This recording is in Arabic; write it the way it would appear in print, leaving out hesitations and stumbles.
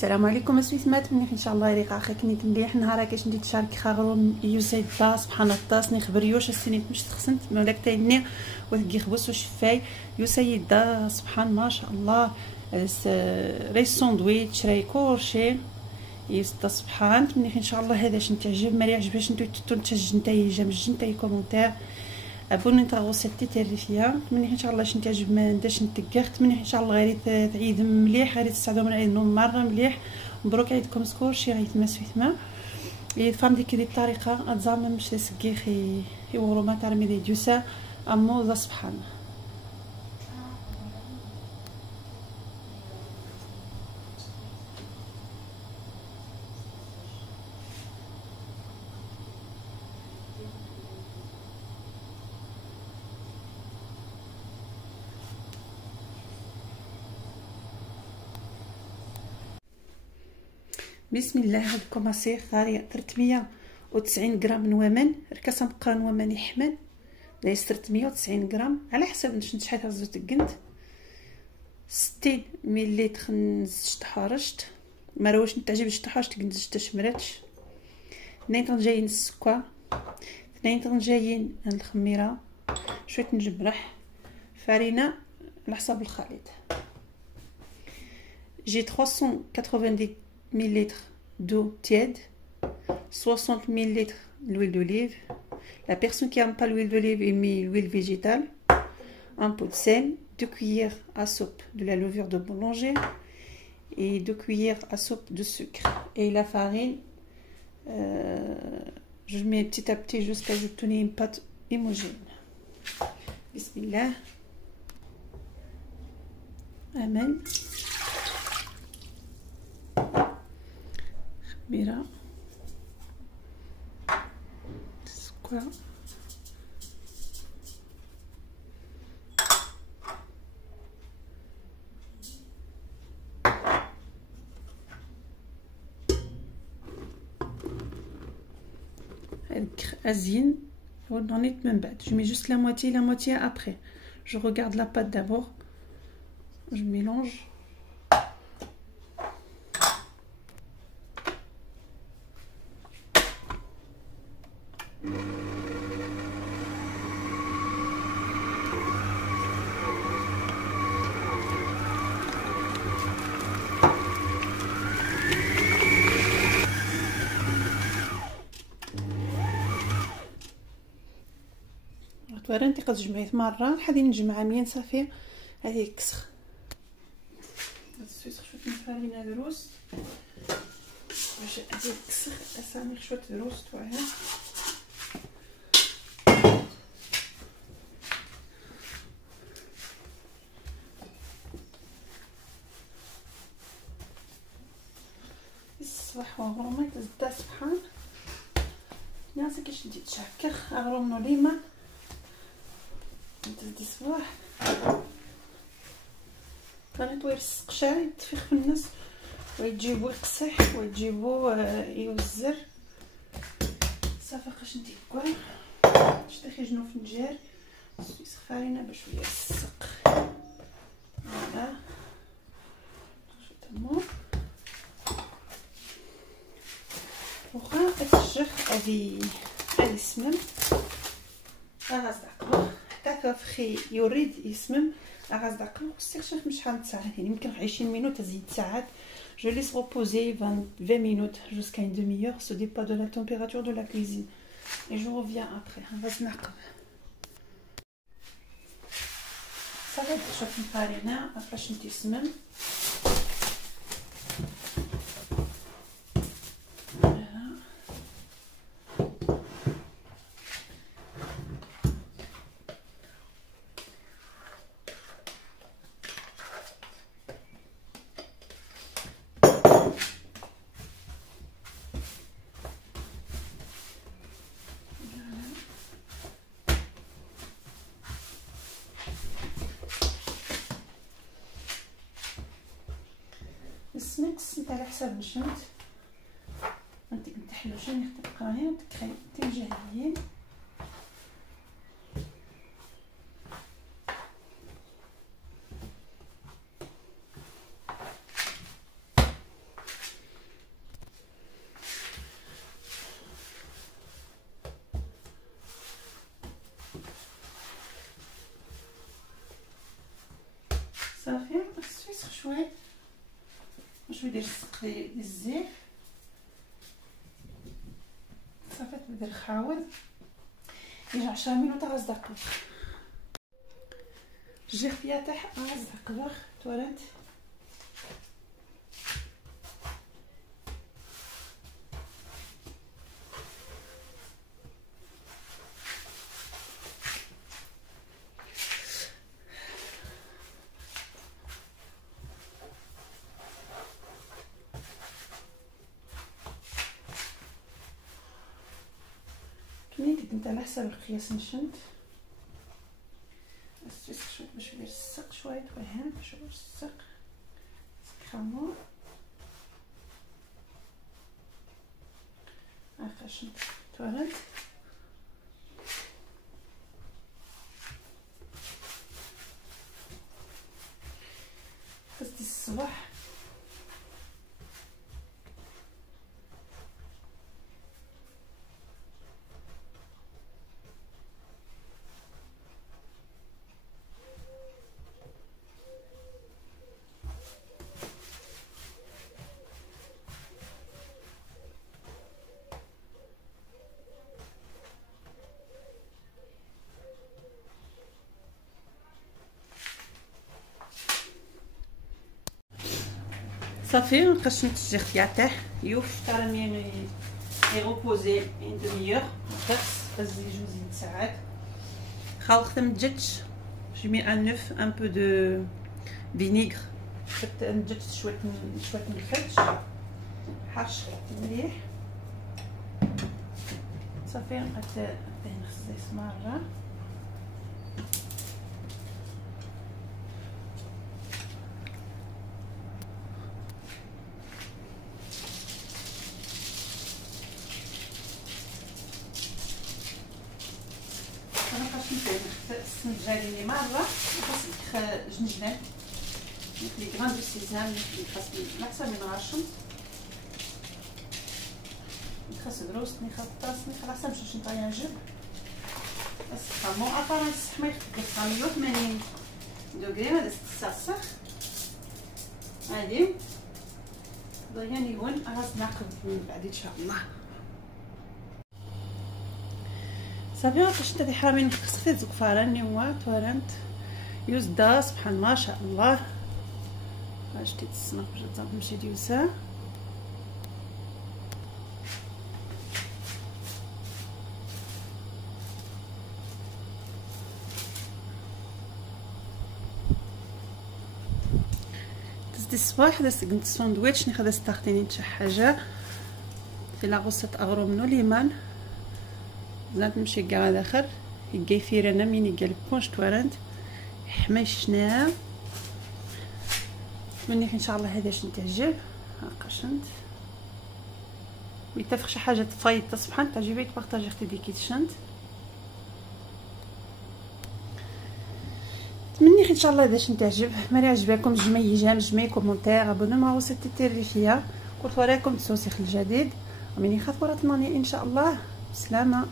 السلام عليكم اسميت منيح ان شاء الله ريقا خاك نيت مليح نهار كاش ندير تشارك خاغرو يوسيد دا سبحان الله نخبر يوش السنين مش تخسنت مالك تايني وثقي خبص وشفاي يوسيد دا سبحان ما شاء الله راي ساندويتش راي كورشي يستا سبحان منيح ان شاء الله هذا شنو تعجب ما يعجبش نتو تنتج نتاي جمج نتاي كومونتير ابوني نتاغو سيتي تريفيا منيح ان شاء الله شنو تعجب ما نداش نتقخت منيح ان شاء الله غير تعيد مليح غير تسعدوا من عيد مره مليح مبروك عيدكم سكور شي غيت ما سويتما يفهم ديك الطريقه اتزعم مش سكيخي يورو ما ترمي دي دوسا امو سبحان بسم الله. هاد كوماسي غاري 390 غرام نوامن ركاسه مقرا نوامن يحمل دايس 390 غرام على حسب شحال هزت كنت 60 مليلتر نزجت حارشت ما راوش نتعجب شطحاشت نزجت شمراتش 2 طنجايين السكر 2 طنجايين الخميره شويه نجبرح فرينه على حسب الخليط جي 390 ml d'eau tiède, 60 ml d'huile d'olive. La personne qui n'aime pas l'huile d'olive et met l'huile végétale, un pot de sel, 2 cuillères à soupe de la levure de boulanger et 2 cuillères à soupe de sucre. Et la farine, je mets petit à petit jusqu'à ce que j'obtienne une pâte homogène. Bismillah. Amen. خميرة سكر azine honnête même بعد je mets juste la moitié après je regarde la pâte d'abord je mélange ورا نتقد جمعيت مره حادي نجمع مين صافي هذه كسخ السويس شويه فرينه دروس باش هذه كسخ اسامي شويه دروس توعها الصباح وغرمه تزدا سبحان ناس كيش ندير تشكخ اغرمنو ليما تزدي صباح كانت ويرسق شاي يتفيخ في الناس ويجيبو يقصح ويجيبو يوزر صافي قاش ندير كوع شتي جنو فنجار سويس فرينه بشويه يرسق فوالا تمام واخا الشيخ هذه السمن غاز دقلو حتى فخي يريد يسمم غاز دقلو استكشف مش شحال ساعات يعني يمكن 20 مينوت زيد ساعات je laisse reposer 20 minutes jusqu'à une demi-heure ça dépend de la température de la cuisine et je reviens après غاز نعقب صافي شوف الفرينه باش نتسمم السمكس نتا على حساب الشمت انتك نتحلو شنو تبقاهي وتكري تنجهيين شوي وشويه ديال السق ديال الزيت صافي. تبدا نخاول يجي 10 مينوت غازدقق الجير فيها تاع غازدقق تورنت. كنيت انت على حسب القياس نشنت السيس شويه باش ندير السق شويه توهم باش ندير السق خمور عفاش تورنت. خصتي الصباح صافي قشنت الجير تاعه يوف كارمين يغوبوزي ان دميور بس يجوز 2 ساعات. خلطت مدجاج جمي ان نوف ان بو دو فينيغر درت مدجاج شويه من الخرج حرش مليح صافي. نبقى نخزيس مره السنجاريني مره خاص جنجلان لي غران دو سيزام لي خاص نحسب من غاشم خاص دروس ني خاص ني خلاص نمشي نطيب جب بس خمو ابارنس ما يخدم 180 دوغري هذا تسخسخ هادي ضياني هون غاز نعقد من بعد ان شاء الله. صافي باش تدي حرامين خصتي زقفاراني هو تورنت يوز دا سبحان الله ما شاء الله باش تتصنف باش تمشي ديوسا تزدي الصباح درت قلت الساندويتش ني خدا ستارتيني شي حاجه في لا غوسيت اغرو منو ليمان زاد نمشي كاع داخل يجي فيرنا مين قال بونش تورنت حماشنا مني ان شاء الله هذا شنو تعجب قشنت ويتفق شي حاجه تفايت سبحان تعجبي تبارطاجي اختي ديكي تشنت مني ان شاء الله هذا شنو تعجب مالي عجبكم جمعي كومونتير ابونو مع وسط التريفيه قلت وراكم تسوسيخ الجديد ومني خاطر ان شاء الله بسلامه.